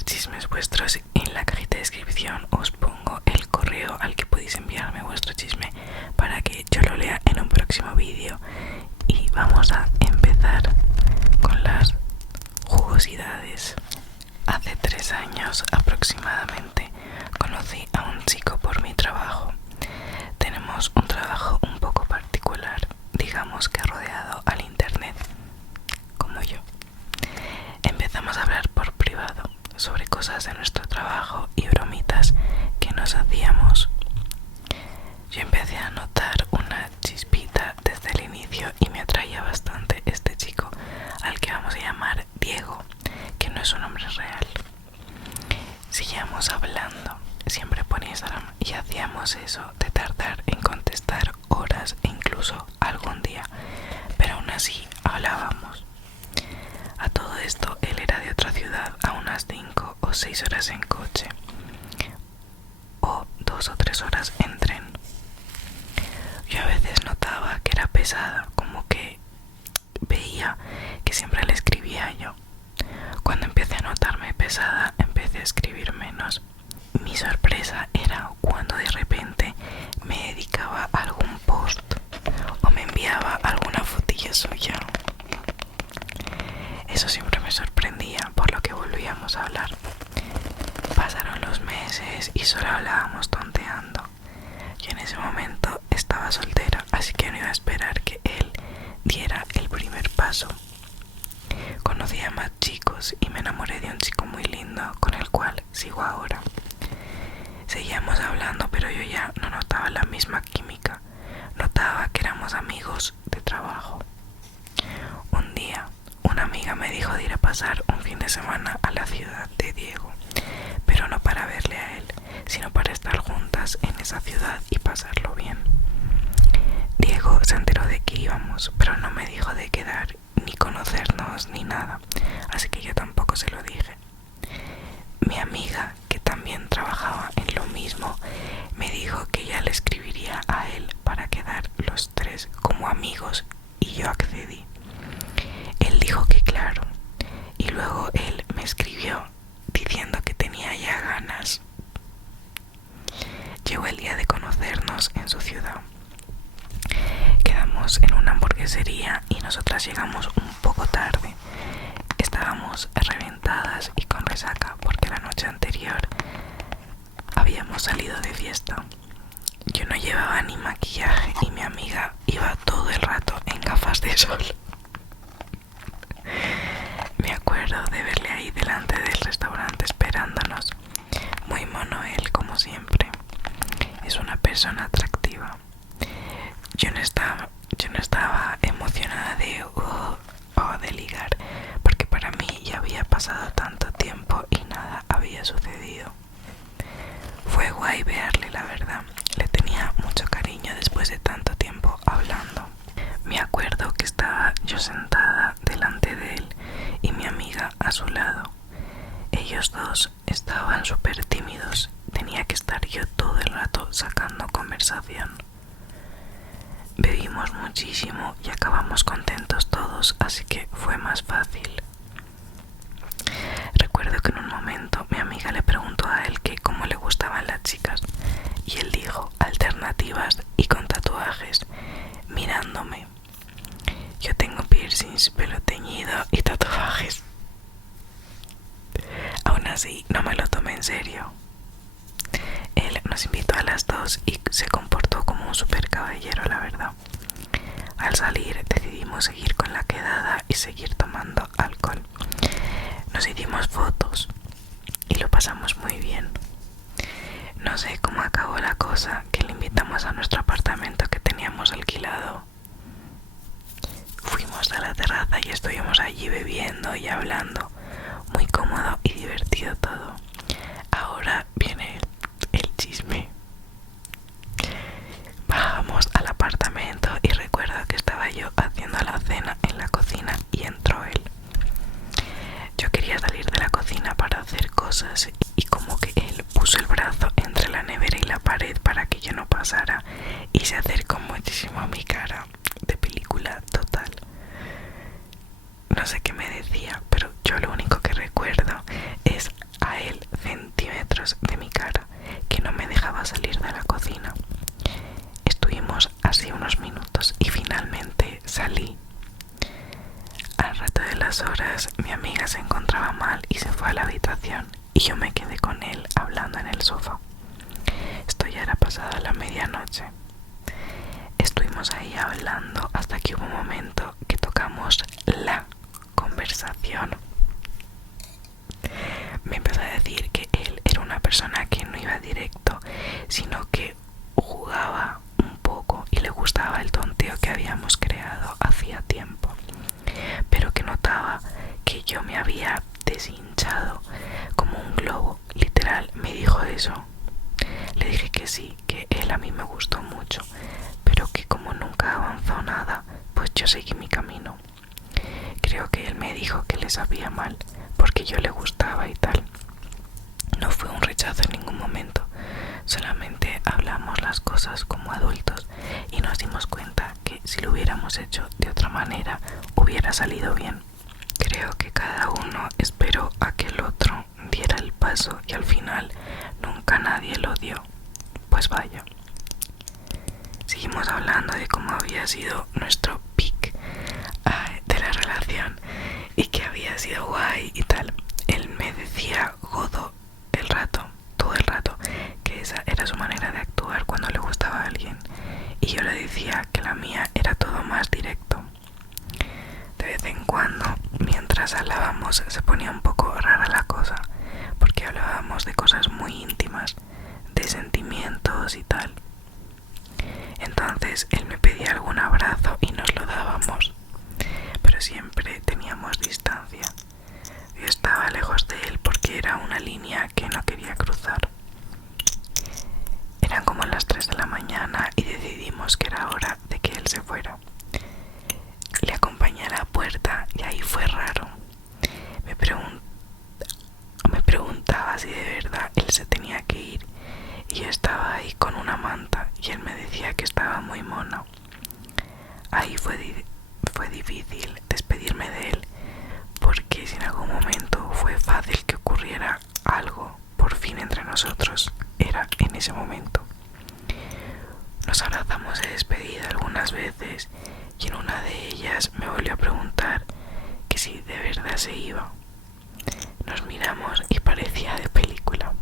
querer chismes vuestros, en la cajita de descripción os pongo el correo al que podéis enviarme vuestro chisme para que yo lo lea en un próximo vídeo. Y vamos a empezar con las jugosidades. Hace 3 años aproximadamente conocí a un chico por mi trabajo. Tenemos un trabajo un poco particular, digamos que rodeado al internet, como yo. Empezamos a hablar por privado sobre cosas de nuestro trabajo y bromitas que nos hacíamos. Yo empecé a notar una chispita desde el inicio y me atraía bastante este chico, al que vamos a llamar Diego, que no es un nombre real. Seguíamos hablando, siempre por Instagram, y hacíamos eso de tardar en contestar horas e incluso algún día, pero aún así hablábamos. A todo esto, él era de otra ciudad a unas 5 o 6 horas en coche, o 2 o 3 horas en tren. Yo a veces notaba que era pesada, como que veía que siempre le escribía yo. Cuando empecé a notarme pesada, empecé a escribir menos. Mi sorpresa era cuando de repente me dedicaba a algún post o me enviaba alguna fotilla suya. Eso siempre me sorprendía, por lo que volvíamos a hablar. Pasaron los meses y solo hablábamos tonteando. Yo en ese momento estaba soltera, así que no iba a esperar que él diera el primer paso. Conocí a más chicos y me enamoré de un chico muy lindo con el cual sigo ahora. Seguíamos hablando, pero yo ya no notaba la misma química. Notaba que éramos amigos de trabajo. Un día, una amiga me dijo de ir a pasar un fin de semana a la ciudad de Diego, pero no para verle a él, sino para estar juntas en esa ciudad y pasarlo bien. Diego se enteró de que íbamos, pero no me dijo de quedar, ni conocernos, ni nada, así que yo tampoco se lo dije. Mi amiga, que también trabajaba en lo mismo, me dijo que ya le escribiría a él para quedar los tres como amigos, y yo accedí. Él dijo que claro, y luego él me escribió diciendo que tenía ya ganas. Llegó el día de conocernos en su ciudad. Quedamos en una hamburguesería y nosotras llegamos un poco tarde. Estábamos reventadas y con resaca porque la noche anterior habíamos salido de fiesta. Yo no llevaba ni maquillaje y mi amiga iba todo el rato en gafas de sol. Me acuerdo de verle ahí delante del restaurante esperándonos. Muy mono él, como siempre. Es una persona atractiva. Yo no estaba emocionada de ligar, porque para mí ya había pasado tanto tiempo y nada había sucedido. Fue guay verle, la verdad. Le tenía mucho cariño después de tanto tiempo hablando. Me acuerdo que estaba yo sentada delante de él y mi amiga a su lado. Ellos dos estaban súper tímidos. Tenía que estar yo todo el rato sacando conversación. Bebimos muchísimo y acabamos contentos todos, así que fue más fácil. Recuerdo que en un momento mi amiga le preguntó a él que cómo le gustaban las chicas, y él dijo alternativas y con tatuajes, mirándome. Yo tengo piercings, pelo teñido y tatuajes. Aún así no me lo tomé en serio. Él nos invitó a las 2 y se comportó como un super caballero, la verdad. Al salir decidimos seguir con la quedada y seguir tomando alcohol. Nos hicimos fotos y lo pasamos muy bien. No sé cómo acabó la cosa, que le invitamos a nuestro apartamento que teníamos alquilado. Fuimos a la terraza y estuvimos allí bebiendo y hablando. Muy cómodo y divertido todo. Ahora viene el chisme. Bajamos al apartamento y recuerdo que estaba yo haciendo la cena en la cocina y entró él. Yo quería salir de la cocina para y yo me quedé con él hablando en el sofá. Esto ya era pasada la medianoche. Estuvimos ahí hablando hasta que hubo un momento que tocamos la conversación. Me empezó a decir que él era una persona que no iba directo, sino que jugaba un poco y le gustaba el tonteo que habíamos creado hacía tiempo, pero que notaba que yo me había deshinchado como un globo. Literal, me dijo eso. Le dije que sí, que él a mí me gustó mucho, pero que como nunca avanzó nada, pues yo seguí mi camino. Creo que él me dijo que le sabía mal, porque yo le gustaba y tal. No fue un rechazo en ningún momento, solamente hablamos las cosas como adultos y nos dimos cuenta que si lo hubiéramos hecho de otra manera hubiera salido bien. Creo que cada uno esperó a que el otro diera el paso y al final nunca nadie lo dio. Pues vaya. Seguimos hablando de cómo había sido nuestro pic de la relación y que había sido guay y tal. Él me decía godo todo el rato, que esa era su manera de actuar cuando le gustaba a alguien, y yo le decía que la mía era todo más directo. De vez en cuando, mientras hablábamos, se ponía un poco rara la cosa, porque hablábamos de cosas muy íntimas, de sentimientos y tal. Entonces él me pedía algún abrazo y nos lo dábamos, pero siempre teníamos distancia. Yo estaba lejos de él porque era una línea que no quería cruzar. Eran como las 3 de la mañana y decidimos que era hora de que él se fuera. Le acompañé a la puerta y ahí fue raro. Me preguntaba si de verdad él se tenía que ir, y yo estaba ahí con una manta y él me decía que estaba muy mono. Ahí fue difícil despedirme de él, porque si en algún momento fue fácil que ocurriera algo por fin entre nosotros, era en ese momento. Nos abrazamos de despedida algunas veces y en una de ellas me volvió a preguntar que si de verdad se iba. Nos miramos y parecía de película.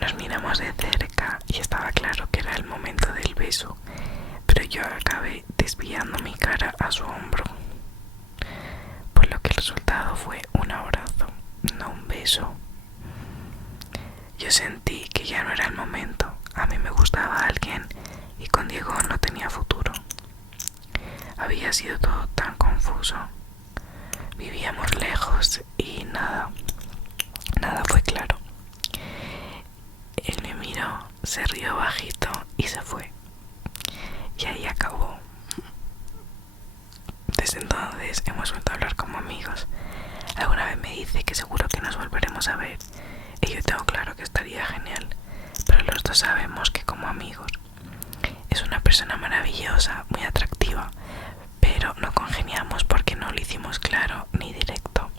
Nos miramos de cerca y estaba claro que era el momento del beso, pero yo acabé desviando mi cara a su hombro, por lo que el resultado fue un abrazo, no un beso. Yo sentí que ya no era el momento. A mí me gustaba alguien y con Diego no tenía futuro. Había sido todo tan confuso. Vivíamos lejos y nada fue claro. Él me miró, se rió bajito y se fue. Y ahí acabó. Desde entonces hemos vuelto a hablar como amigos. Alguna vez me dice que seguro que nos volveremos a ver. Y yo tengo claro que estaría genial. Pero los dos sabemos que como amigos. Es una persona maravillosa, muy atractiva. Pero no congeniamos porque no lo hicimos claro ni directo.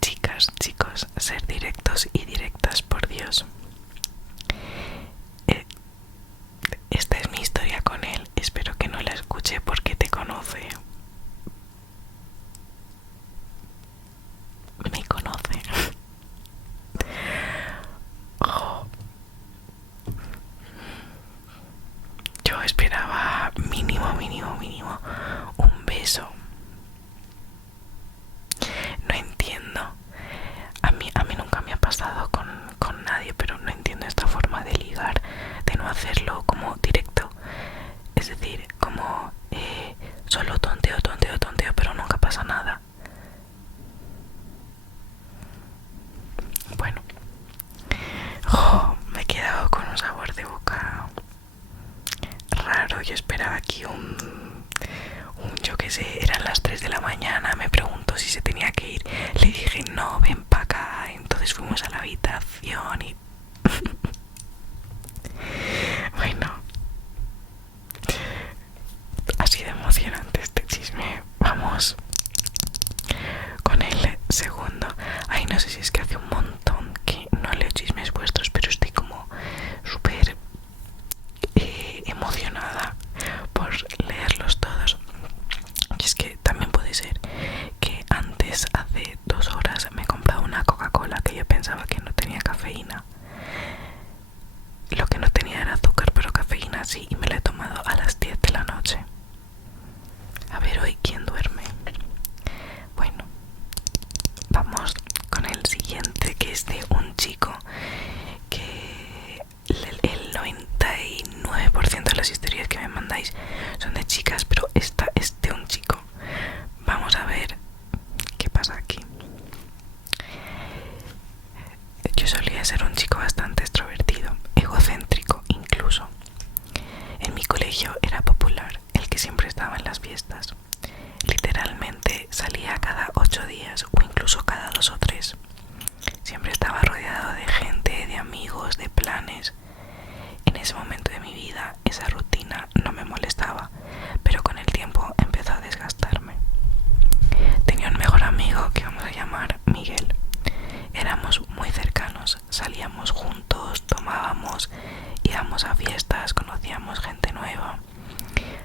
Chicas, chicos, ser directos y directas, por Dios. Esta es mi historia con él. Espero que no la escuche porque te conoce. Me conoce. Oh. Yo esperaba mínimo un beso. No entiendo. A mí nunca me ha pasado con nadie, pero no entiendo esta forma de ligar, de no hacerlo como directo. Es decir, como solo tonteo, pero nunca pasa nada. Bueno, me he quedado con un sabor de boca raro. Yo esperaba aquí yo qué sé, eran las 3 de la mañana, me preguntó si se tenía que ir, le dije no, ven para acá, entonces fuimos a la habitación y bueno, ha sido emocionante este chisme. Vamos con el segundo. Ay, no sé si es que hace un montón que no leo chismes vuestros, pero estoy como súper emocionada por leerlos todos. Y es que también puede ser que antes, hace 2 horas, me he comprado una Coca solía ser un chico bastante extrovertido, egocéntrico incluso. En mi colegio era popular, el que siempre estaba en las fiestas. Literalmente salía cada 8 días o incluso cada 2 o 3. Siempre estaba rodeado de gente, de amigos, de planes. En ese momento de mi vida esa rutina no me molestaba, pero con el tiempo empezó a desgastarme. Tenía un mejor amigo que vamos a llamar Miguel. Éramos muy cercanos, salíamos juntos, tomábamos, íbamos a fiestas, conocíamos gente nueva.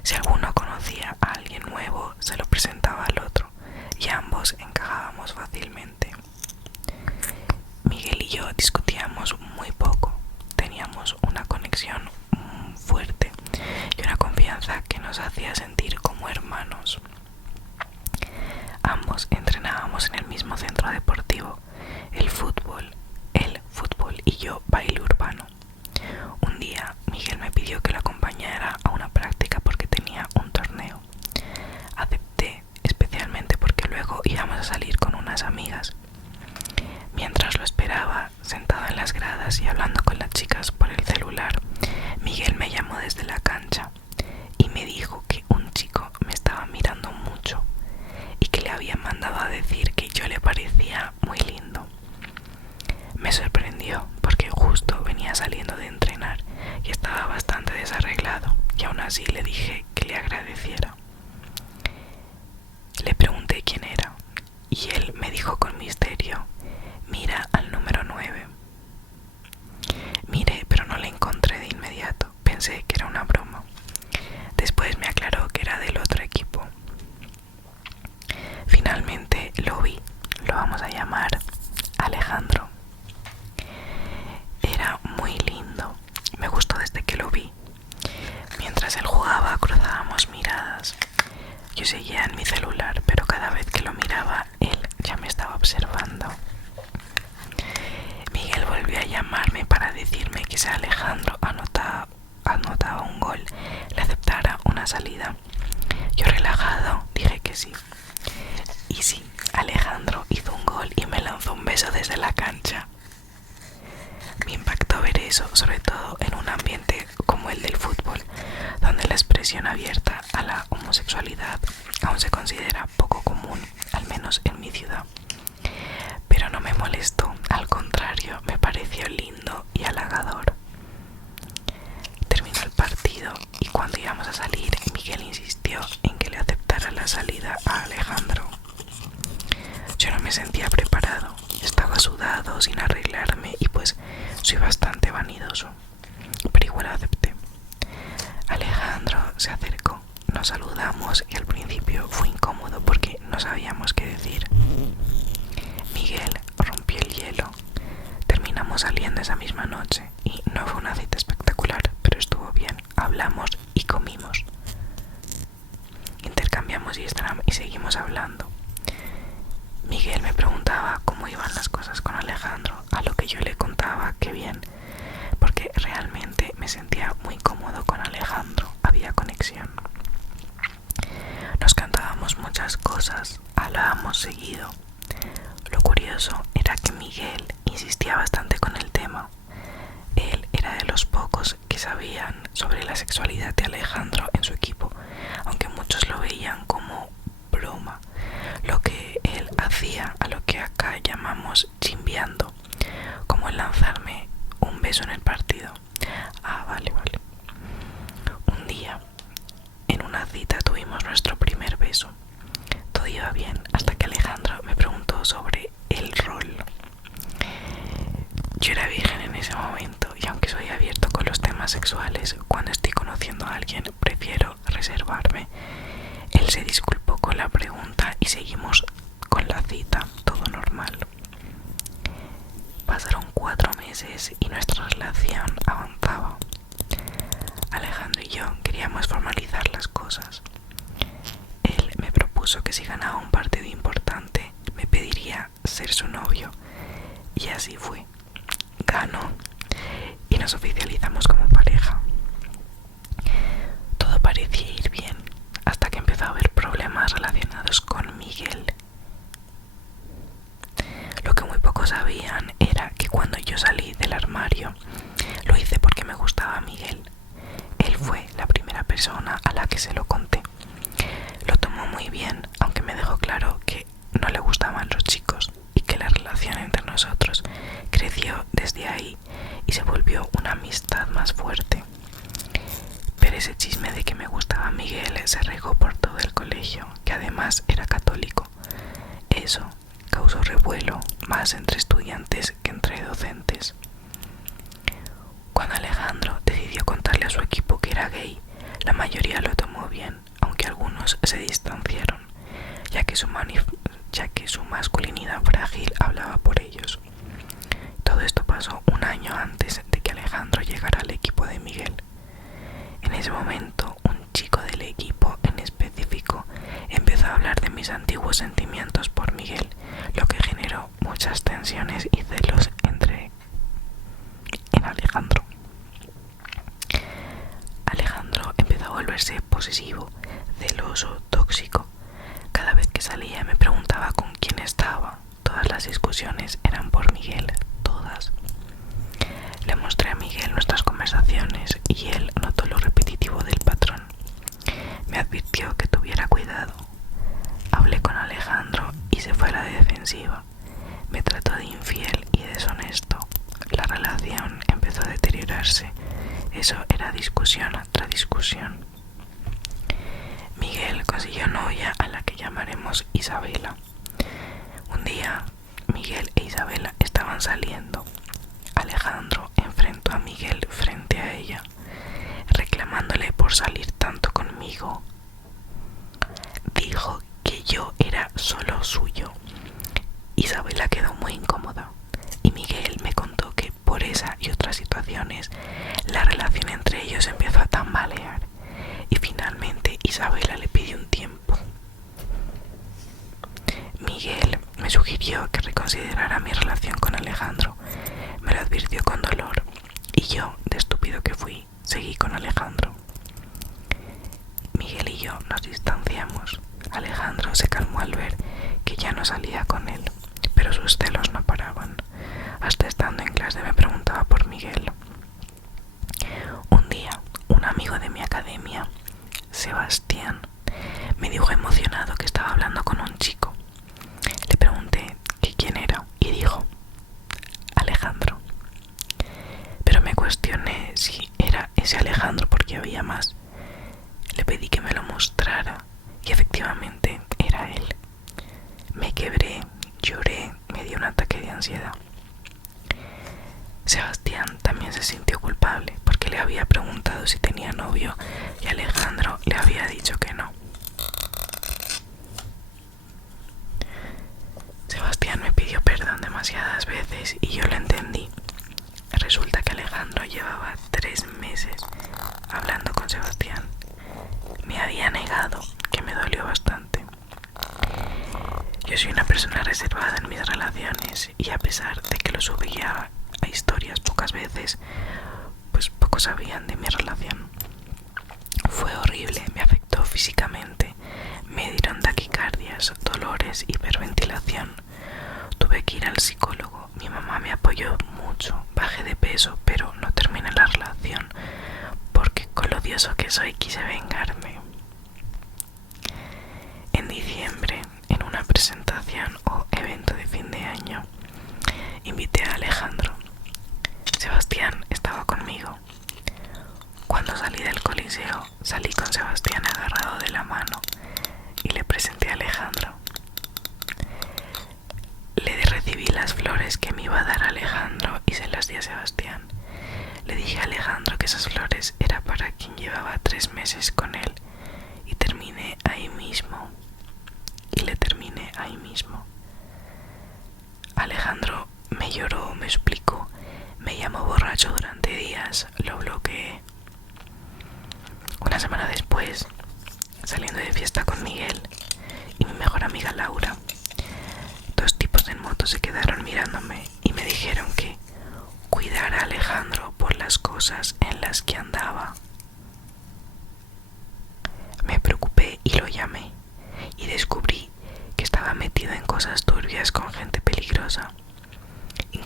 Si alguno conocía a alguien nuevo, se lo presentaba al otro y ambos encajábamos fácilmente. Miguel y yo discutíamos muy poco, teníamos una conexión fuerte y una confianza que nos hacía sentir como hermanos. Ambos entrenábamos en el mismo centro deportivo, el fútbol y yo baile urbano. Un día Miguel me pidió que lo acompañara a una práctica porque tenía un torneo. Acepté, especialmente porque luego íbamos a salir con unas amigas. Mientras lo esperaba, sentado en las gradas y hablando con las chicas por el celular, Miguel me llamó desde la cancha y me dijo que un chico me estaba mirando mucho y que le había mandado a decir que yo le parecía muy lindo. Me sorprendió porque justo venía saliendo de entrenar y estaba bastante desarreglado, y aún así le dije que le agradeciera. Le pregunté quién era y él me dijo con misterio: mira al número 9. Miré, pero no le encontré de inmediato. Pensé que era una broma. Después me aclaró que era del otro equipo. Finalmente lo vi. Lo vamos a llamar Alejandro. Era muy lindo. Me gustó desde que lo vi. Mientras él jugaba, cruzábamos miradas. Yo seguía en mi celular, pero cada vez que lo miraba, él ya me estaba observando. Miguel volvió a llamarme para decirme que si Alejandro anotaba un gol, le aceptara una salida. Yo, relajado, dije que sí. Y sí, Alejandro hizo un gol y me lanzó un beso desde la cancha. Me impactó ver eso, sobre todo en un ambiente como el del fútbol, donde la expresión abierta a la homosexualidad aún se considera poco común, al menos en mi ciudad. Pero no me molestó, al contrario, me pareció lindo y halagador. Terminó el partido y cuando íbamos a salir, Miguel insistió en que le aceptara la salida a Alejandro. Yo no me sentía preparado, estaba sudado, sin arreglarme y pues soy bastante vanidoso, pero igual acepté. Alejandro se acercó, nos saludamos y al principio fue incómodo porque no sabíamos qué decir. Miguel rompió el hielo. Terminamos saliendo esa misma noche y no fue una cita espectacular, pero estuvo bien. Hablamos y comimos. Intercambiamos Instagram y seguimos hablando. Miguel me preguntaba cómo iban las cosas con Alejandro, a lo que yo le contaba que bien, porque realmente me sentía muy cómodo con Alejandro, había conexión. Nos cantábamos muchas cosas, hablábamos seguido. Lo curioso era que Miguel insistía bastante con el tema. Él era de los pocos que sabían sobre la sexualidad de Alejandro en su equipo, aunque muchos lo veían como broma, lo que él hacía a lo que acá llamamos chimbeando, como el lanzarme un beso en el partido. Vale. Un día, en una cita, tuvimos nuestro primer beso. Todo iba bien hasta que Alejandro me preguntó sobre el rol. Yo era virgen en ese momento y aunque soy abierto con los temas sexuales, cuando estoy conociendo a alguien prefiero reservarme. Él se disculpó con la pregunta y seguimos con la cita, todo normal. Pasaron 4 meses y nuestra relación avanzaba. Alejandro y yo queríamos formalizar las cosas. Él me propuso que si ganaba un partido importante me pediría ser su novio, y así fue. Ganó y nos oficializamos como pareja. Todo parecía ir bien hasta que empezó a haber problemas relacionados con Miguel. Lo que muy poco poco sabían era que cuando yo salí del armario lo hice porque me gustaba Miguel. Él fue la primera persona a la que se lo conté. Lo tomó muy bien, aunque me dejó claro que no le gustaban los chicos y que la relación entre nosotros creció desde ahí y se volvió una amistad más fuerte. Pero ese chisme de que me gustaba Miguel se regó por todo el colegio, que además era católico. Eso causó revuelo más entre estudiantes que entre docentes. Cuando Alejandro decidió contarle a su equipo que era gay, la mayoría lo tomó bien, aunque algunos se distanciaron, ya que su masculinidad frágil hablaba por ellos. Todo esto pasó un año antes de que Alejandro llegara al equipo de Miguel. En ese momento, un chico del equipo en específico empezó a hablar de mis antiguos sentimientos por Miguel, lo que generó muchas tensiones y celos en Alejandro. Alejandro empezó a volverse posesivo, celoso, tóxico. Cada vez que salía me preguntaba con quién estaba. Todas las discusiones eran por Miguel, todas. Le mostré a Miguel nuestras conversaciones y él notó lo repetitivo del patrón. Me advirtió que tuviera cuidado. Hablé con Alejandro y se fue a la defensiva. Me trató de infiel y deshonesto. La relación empezó a deteriorarse. Eso era discusión tras discusión. Miguel consiguió novia a la que llamaremos Isabela. Un día, Miguel e Isabela estaban saliendo. Alejandro enfrentó a Miguel frente a ella, reclamándole por salir tanto conmigo. Dijo que yo era solo suyo. Isabela quedó muy incómoda y Miguel me contó que por esa y otras situaciones la relación entre ellos empezó a tambalear y finalmente Isabela le pidió un tiempo. Miguel me sugirió que reconsiderara mi relación con Alejandro. Me lo advirtió con dolor y yo, de estúpido que fui, seguí con Alejandro. Miguel y yo nos distanciamos. Alejandro se calmó al ver que ya no salía con él, pero sus celos no paraban. Hasta estando en clase me preguntaba por Miguel. Un día, un amigo de mi academia, Sebastián, me dijo emocionado que estaba hablando con un chico. Le pregunté que quién era y dijo Alejandro. Pero me cuestioné si era ese Alejandro porque había más. Le pedí que me lo mostrara y efectivamente era él. Me quebré, lloré, me dio un ataque de ansiedad. Sebastián también se sintió culpable porque le había preguntado si tenía novio y Alejandro le había dicho que no. Sebastián me pidió perdón demasiadas veces y yo lo entendí. Resulta que Alejandro llevaba 3 meses hablando con Sebastián. Me había negado, que me dolió bastante. Yo soy una persona reservada en mis relaciones y a pesar de que lo subía a historias pocas veces, pues pocos sabían de mi relación. Fue horrible, me afectó físicamente. Me dieron taquicardias, dolores, hiperventilación. Tuve que ir al psicólogo. Mi mamá me apoyó mucho. Bajé de peso, pero no terminé la relación porque con lo odioso que soy quise vengarme. En diciembre, en una presentación o evento de fin de año, invité a Alejandro. Sebastián estaba conmigo. Cuando salí del coliseo, salí con Sebastián agarrado de la mano y le presenté a Alejandro. Le recibí las flores que me iba a dar Alejandro y se las di a Sebastián. Le dije a Alejandro que esas flores era para quien llevaba 3 meses con él y terminé ahí mismo. Y le terminé ahí mismo. Alejandro me lloró, me suplicó, me llamó borracho durante días, lo bloqueé. Una semana después, saliendo de fiesta con Miguel y mi mejor amiga Laura, 2 tipos en moto se quedaron mirándome y me dijeron que cuidara a Alejandro por las cosas en las que andaba. Me preocupé y lo llamé y descubrí que estaba metido en cosas turbias con gente peligrosa.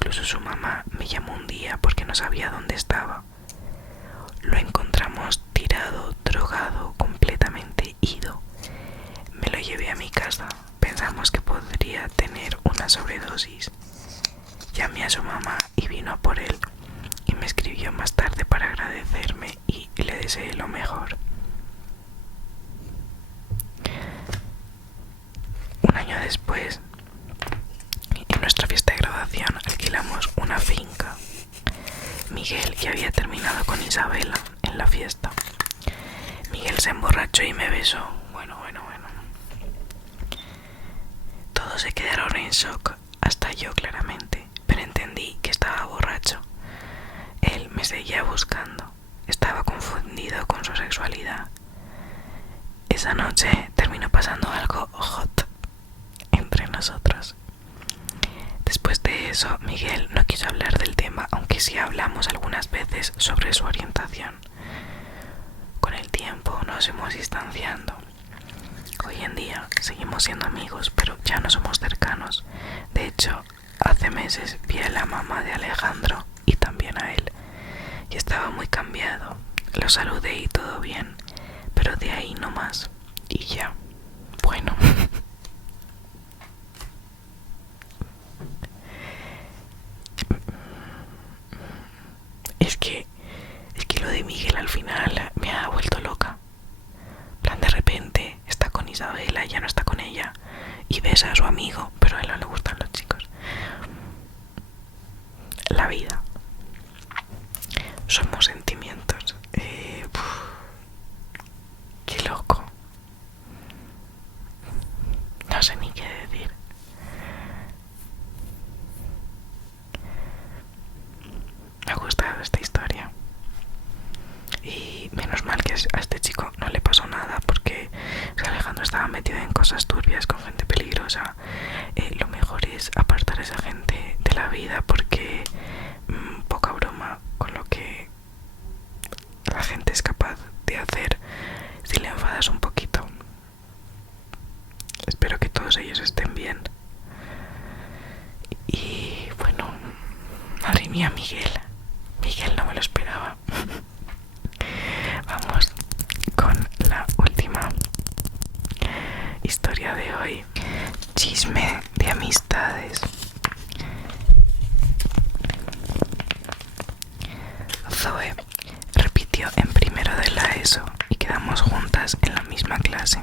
Incluso su mamá me llamó un día porque no sabía dónde estaba. Lo encontramos tirado, drogado, completamente ido. Me lo llevé a mi casa. Pensamos que podría tener una sobredosis. Llamé a su mamá y vino a por él. Y me escribió más tarde para agradecerme y le deseé lo mejor. Un año después, en nuestra fiesta de graduación alquilamos una finca. Miguel ya había terminado con Isabela en la fiesta. Miguel se emborrachó y me besó. Bueno. Todos se quedaron en shock, hasta yo claramente, pero entendí que estaba borracho. Él me seguía buscando. Estaba confundido con su sexualidad. Esa noche terminó pasando algo hot entre nosotros. Después de eso, Miguel no quiso hablar del tema, aunque sí hablamos algunas veces sobre su orientación. Con el tiempo nos hemos distanciando. Hoy en día seguimos siendo amigos, pero ya no somos cercanos. De hecho, hace meses vi a la mamá de Alejandro y también a él, y estaba muy cambiado. Lo saludé y todo bien, pero de ahí no más. Y ya, bueno. Es que lo de Miguel al final me ha vuelto loca. En plan, de repente está con Isabela, ya no está con ella, y besa a su amigo, pero a él no le gustan los chicos. La vida. Somos sentimientos. Qué loco. No sé ni qué decir. Me ha gustado esta historia. Y menos mal que a este chico no le pasó nada, porque Alejandro estaba metido en cosas turbias con gente peligrosa. Lo mejor es apartar a esa gente de la vida, porque poca broma con lo que la gente es capaz de hacer si le enfadas un poquito. Espero que todos ellos estén bien. Y bueno, madre mía, Miguel no me lo esperaba. Vamos con la última historia de hoy. Chisme de amistades. Zoe repitió en primero de la ESO y quedamos juntas en la misma clase.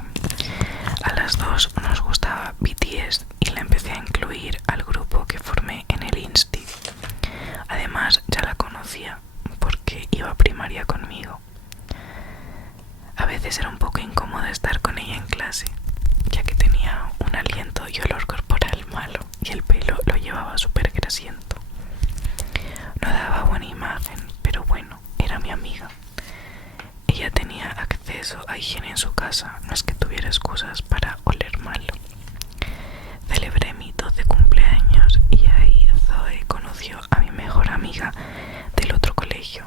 A las dos nos gustaba BTS y la empecé a incluir al grupo que formé en el Insti. Además ya la conocía porque iba a primaria conmigo. A veces era un poco incómodo estar con ella en clase, ya que tenía un aliento y olor corporal malo y el pelo lo llevaba súper grasiento. No daba buena imagen, pero bueno, era mi amiga. Ella tenía acceso a higiene en su casa, no es que tuviera excusas para oler mal. Celebré mi 12 cumpleaños y ahí Zoe conoció a mi mejor amiga del otro colegio,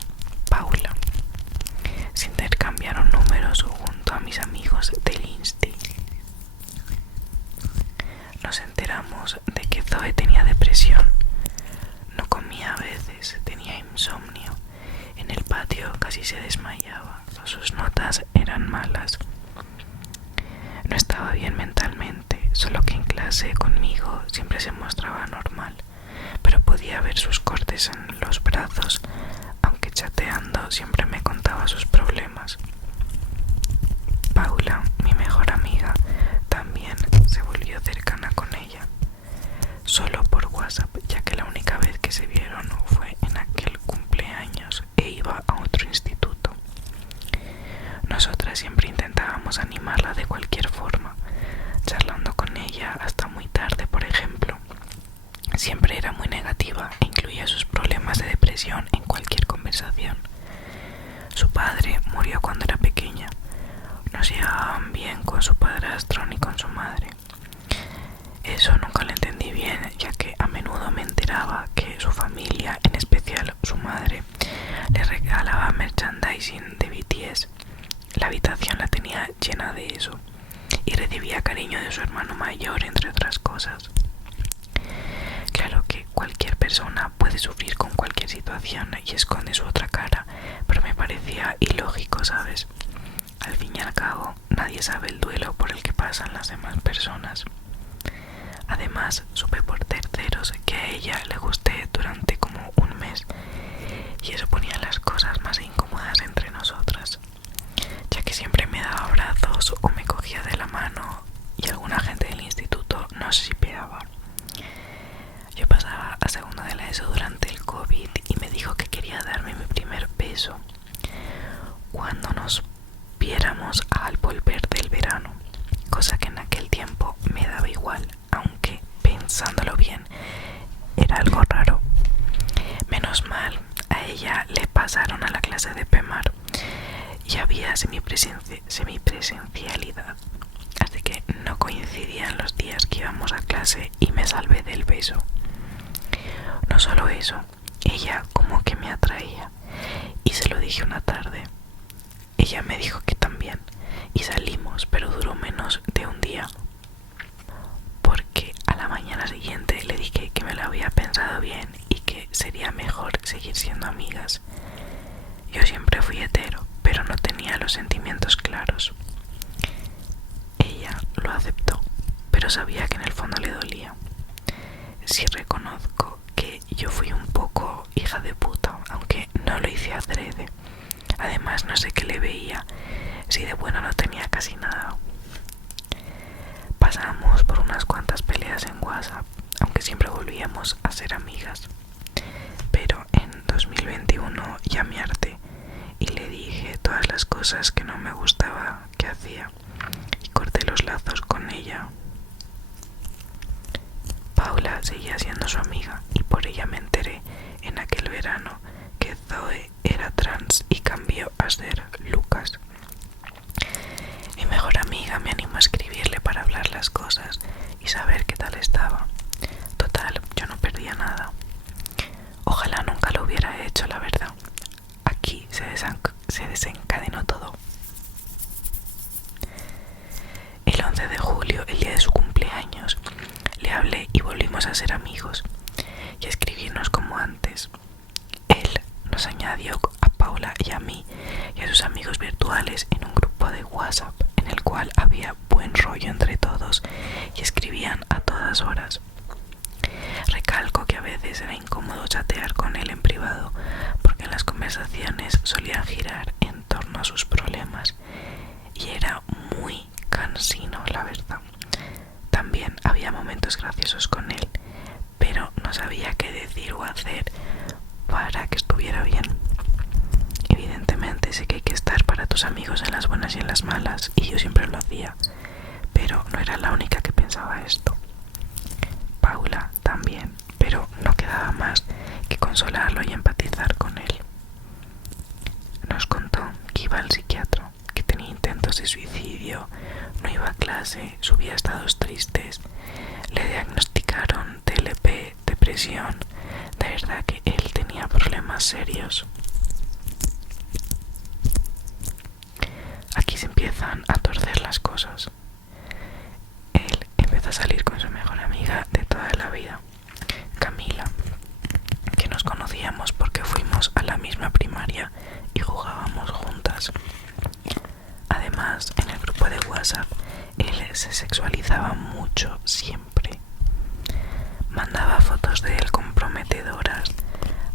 Paula. Se intercambiaron números junto a mis amigos del Insti. Nos enteramos de que Zoe tenía depresión. No comía a veces, tenía insomnio. En el patio casi se desmayaba. Sus notas eran malas. No estaba bien mentalmente, solo que en clase conmigo siempre se mostraba normal, pero podía ver sus cortes en los brazos, aunque chateando siempre me contaba sus problemas. Paula, mi mejor amiga, también se volvió cercana con ella, solo por WhatsApp, ya que la única vez que se vieron fue en aquel cumpleaños e iba a otro instituto. Nosotras siempre intentábamos animarla de cualquier forma, charlando con ella hasta muy tarde, por ejemplo. Siempre era muy negativa e incluía sus problemas de depresión en cualquier conversación. Su padre murió cuando era pequeña. No se llevaban bien con su padrastro ni con su madre. Eso nunca lo entendí bien, ya que a menudo me enteraba que su familia, en especial su madre, le regalaba merchandising de BTS. La habitación la tenía llena de eso y recibía cariño de su hermano mayor, entre otras cosas. Claro que cualquier persona persona puede sufrir con cualquier situación y esconde su otra cara, pero me parecía ilógico, ¿sabes? Al fin y al cabo, nadie sabe el duelo por el que pasan las demás personas. Además, supe por terceros que a ella le gusté durante como un mes, y eso ponía las cosas más incómodas entre nosotras, ya que siempre me daba abrazos o me cogía de la mano, y alguna gente del instituto nos shipeaba. Yo pasaba a segundo de la ESO durante el COVID y me dijo que quería darme mi primer beso cuando nos viéramos al volver del verano, cosa que en aquel tiempo me daba igual, aunque pensándolo bien era algo raro. Menos mal, a ella le pasaron a la clase de PEMAR y había semipresencialidad, así que no coincidían los días que íbamos a clase y me salvé del beso. No solo eso, ella como que me atraía y se lo dije una tarde. Ella me dijo que también y salimos, pero duró menos de un día, porque a la mañana siguiente le dije que me lo había pensado bien y que sería mejor seguir siendo amigas. Yo siempre fui hetero, pero no tenía los sentimientos claros. Ella lo aceptó, pero sabía que en el fondo le dolía. Sí reconozco que yo fui un poco hija de puta, aunque no lo hice adrede. Además, no sé qué le veía, si de bueno no tenía casi nada. Pasamos por unas cuantas peleas en WhatsApp, aunque siempre volvíamos a ser amigas. Pero en 2021 ya me harté y le dije todas las cosas que no me gustaba que hacía y corté los lazos con ella. Paula seguía siendo su amiga y por ella me enteré en aquel verano que Zoe era trans y cambió a ser Lucas. Mi mejor amiga me animó a escribirle para hablar las cosas y saber qué tal estaba. Total, yo no perdía nada. Ojalá nunca lo hubiera hecho, la verdad. Aquí se desencadenó todo. El 11 de julio, el día de su cumpleaños, le hablé y volvimos a ser amigos y a escribirnos como antes. Él nos añadió a Paula y a mí y a sus amigos virtuales en un grupo de WhatsApp en el cual había buen rollo entre todos y escribían a todas horas. Recalco que a veces era incómodo chatear con él en privado porque las conversaciones solían girar en torno a sus problemas y era muy cansino, la verdad. También había momentos graciosos con él, pero no sabía qué decir o hacer para que estuviera bien. Evidentemente sé que hay que estar para tus amigos en las buenas y en las malas, y yo siempre lo hacía, pero no era la única que pensaba esto. Paula también, pero no quedaba más que consolarlo y empatizar con él. Nos contó que iba al psiquiatra, que tenía intentos de suicidio, no iba a clase, subía estados tristes, le diagnosticaron TLP, depresión. De verdad que él tenía problemas serios. Aquí se empiezan a torcer las cosas. Él empezó a salir con su mejor amiga de toda la vida, Camila, que nos conocíamos porque fuimos a la misma primaria y jugábamos juntas. Además, en el grupo de WhatsApp, él se sexualizaba mucho siempre. Mandaba fotos de él comprometedoras,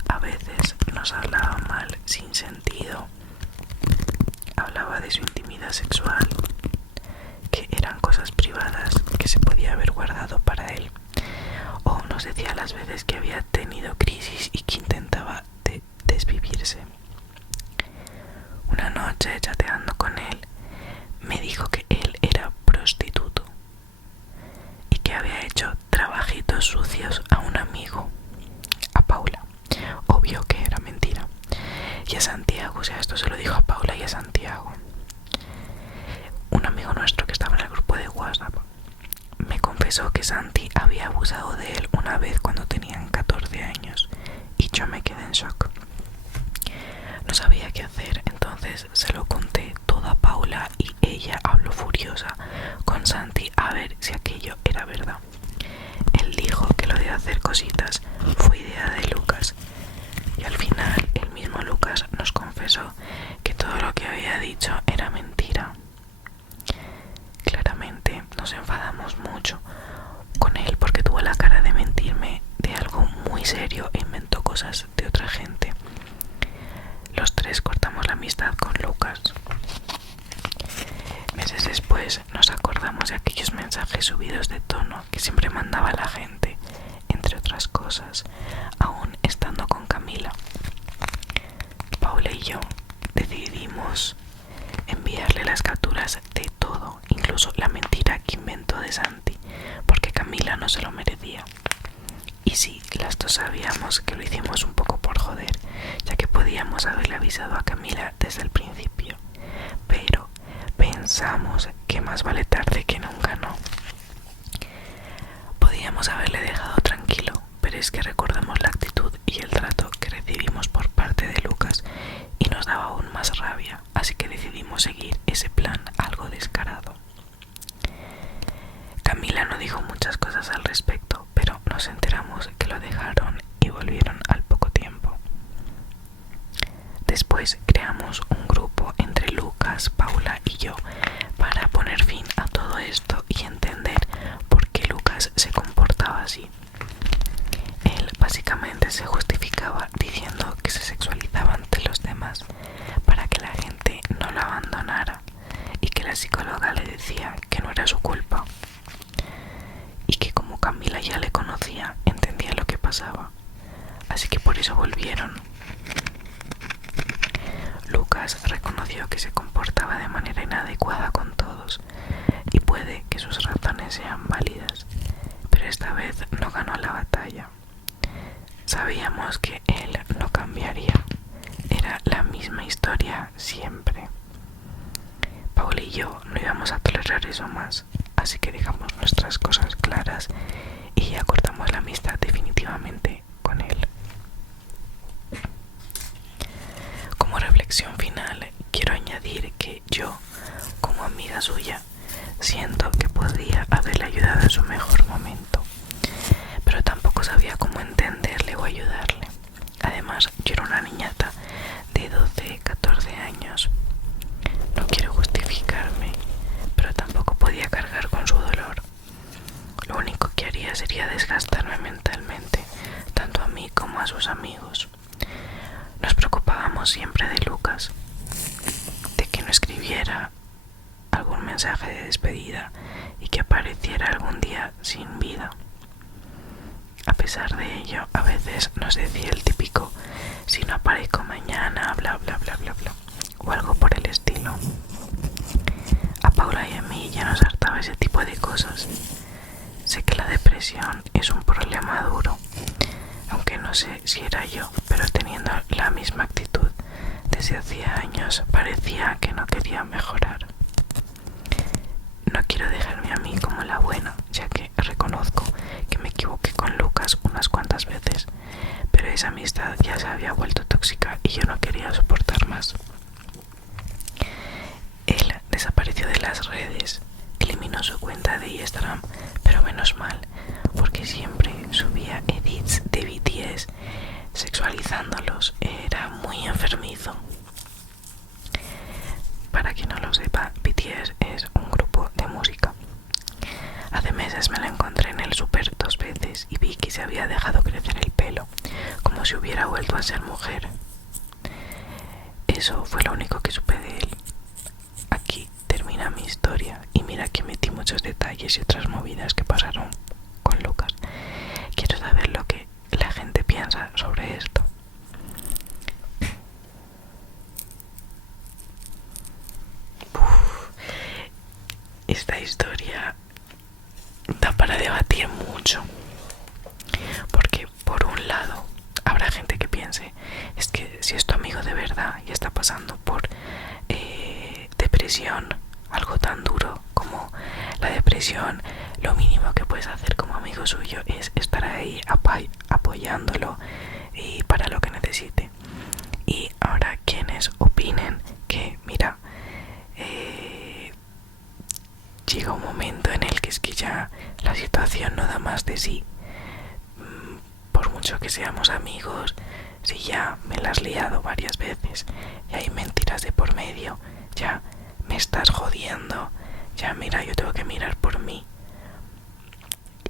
a veces nos hablaba mal sin sentido, hablaba de su intimidad sexual, que eran cosas privadas que se podía haber guardado para él, o nos decía las veces que había tenido crisis y que intentaba desvivirse. Una noche, chateando con él, me dijo que él era prostituto y que había hecho trabajitos sucios a un amigo, a Paula. Obvio que era mentira. Y a Santiago, o sea, esto se lo dijo a Paula y a Santiago, un amigo nuestro que estaba en el grupo de WhatsApp. Me confesó que Santi había abusado de él una vez cuando tenían 14 años y yo me quedé en shock. No sabía qué hacer, entonces se lo conté todo a Paula y ella habló furiosa con Santi a ver si aquello era verdad. Él dijo que lo de hacer cositas fue idea serio e inventó cosas de otra gente. Los tres cortamos la amistad con Lucas. Meses después nos acordamos de aquellos mensajes subidos de tono que siempre mandaba la gente, entre otras cosas, aún estando con Camila. Paula y yo decidimos enviarle las capturas de todo, incluso la mentira que inventó de Santi, porque Camila no se lo merecía. Y sí, las dos sabíamos que lo hicimos un poco por joder, ya que podíamos haberle avisado a Camila desde el principio, pero pensamos que más vale tarde que nunca, ¿no? Podíamos haberle dejado tranquilo, pero es que recordamos la actitud y el trato que recibimos por parte de Lucas y nos daba aún más rabia, así que decidimos seguir ese plan algo descarado. Camila no dijo muchas cosas al respecto, pero nos enteramos que lo dejaron y volvieron al poco tiempo. Después creamos un grupo entre Lucas, Paula y yo para poner fin a todo esto y entender por qué Lucas se comportaba así. Él básicamente se justificaba diciendo que se sexualizaba ante los demás para que la gente no lo abandonara y que la psicóloga le decía que no era su culpa y que como Camila ya le conocía, entendía lo que pasaba, así que por eso volvieron. Lucas reconoció que se comportaba de manera inadecuada con todos y puede que sus razones sean válidas, pero esta vez no ganó la batalla. Sabíamos que él no cambiaría, era la misma historia siempre. Paula y yo no íbamos a tolerar eso más, así que dejamos nuestras cosas claras y ya cortamos la amistad definitivamente con él. Como reflexión final, quiero añadir que yo, como amiga suya, siento que podría haberle ayudado en su mejor momento, pero tampoco sabía cómo entenderle o ayudarle. Además, yo era una niñata de 12, 14 años. No quiero justificarme, pero tampoco podía cargar con su dolor. Lo único que haría sería desgastarme mentalmente, tanto a mí como a sus amigos. Nos preocupábamos siempre de Lucas, de que no escribiera algún mensaje de despedida y que apareciera algún día sin vida. A pesar de ello, a veces nos decía el típico "si no aparezco mañana, bla bla bla bla bla", o algo por el estilo. A Paula y a mí ya nos hartaba ese tipo de cosas. Sé que la depresión es un problema duro, aunque no sé si era yo, pero teniendo la misma actitud desde hacía años parecía que no quería mejorar. No quiero dejarme a mí como la buena, ya que reconozco que me equivoqué con Lucas unas cuantas veces, pero esa amistad ya se había vuelto tóxica y yo no quería soportar más. Él desapareció de las redes, eliminó su cuenta de Instagram, pero menos mal, porque siempre subía edits de BTS sexualizándolos, era muy enfermizo. Para quien no lo sepa, BTS es un grupo de música. Hace meses me lo encontré en el súper 2 veces y vi que se había dejado crecer el pelo, como si hubiera vuelto a ser mujer. Eso fue lo único que supe de él. Aquí termina mi historia y mira que metí muchos detalles y otras movidas que pasaron con Lucas. Quiero saber lo que la gente piensa sobre esto. Esta historia da para debatir mucho, porque por un lado habrá gente que piense, es que si es tu amigo de verdad y está pasando por depresión, algo tan duro como la depresión, lo mínimo que puedes hacer como amigo suyo es estar ahí apoyándolo y para lo que necesite. Y ahora quienes opinen que mira, llega un momento en el que es que ya la situación no da más de sí, por mucho que seamos amigos, si ya me la has liado varias veces y hay mentiras de por medio, ya me estás jodiendo, ya mira, yo tengo que mirar por mí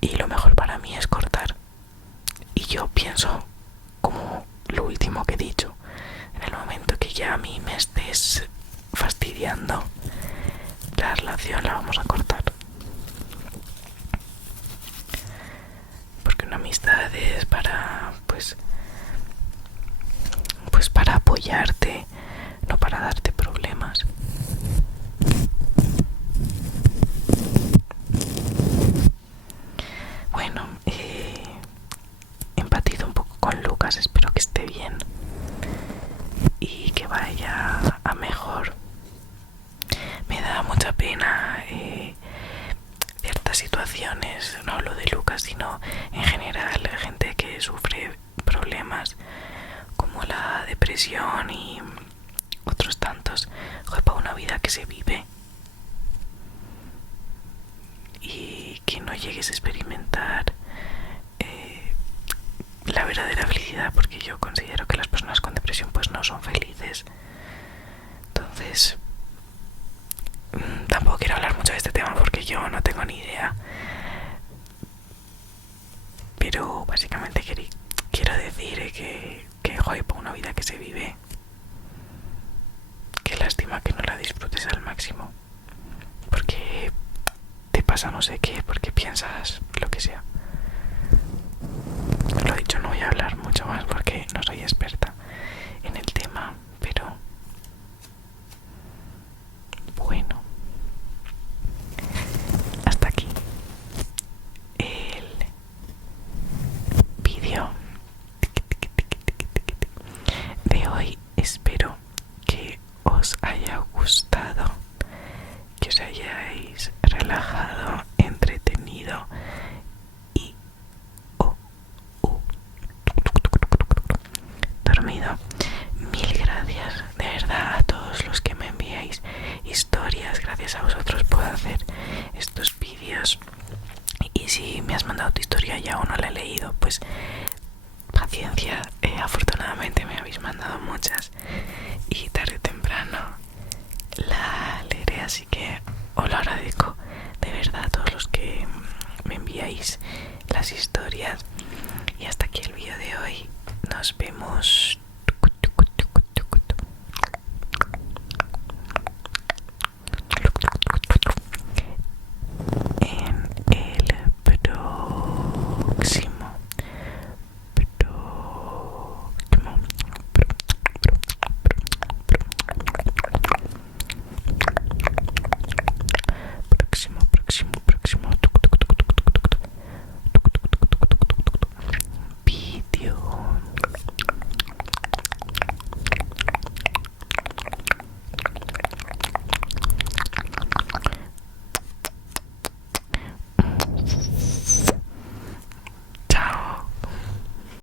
y lo mejor para mí es cortar y yo pienso como lo último que he dicho. En el momento que ya a mí me estés fastidiando, la relación la vamos a cortar. Porque una amistad es para, pues para apoyarte, no para darte problemas. Bueno, he empatizado un poco con Lucas, espero que esté bien y que vaya a mejor. Me da mucha pena ciertas situaciones, no hablo de Lucas, sino en general gente que sufre problemas como la depresión y otros tantos. Para una vida que se vive y que no llegues a experimentar la verdadera felicidad, porque yo considero que las personas con depresión pues no son felices. Entonces tampoco quiero hablar mucho de este tema porque yo no tengo ni idea, pero básicamente quiero decir que joder, para una vida que se vive, qué lástima que no la disfrutes al máximo porque te pasa no sé qué, porque piensas lo que sea. Lo dicho, no voy a hablar mucho más porque no soy experta en el tema, pero bueno, hasta aquí el vídeo de hoy. Espero que os haya gustado, que os hayáis relajado, entretenido y dormido. Mil gracias de verdad a todos los que me enviáis historias. Gracias a vosotros puedo hacer estos vídeos. Y si me has mandado tu historia y aún no la he leído, pues paciencia. Afortunadamente me habéis mandado muchas y tarde o temprano la leeré, así que os lo agradezco de verdad a todos los que me enviáis las historias. Y hasta aquí el vídeo de hoy. Nos vemos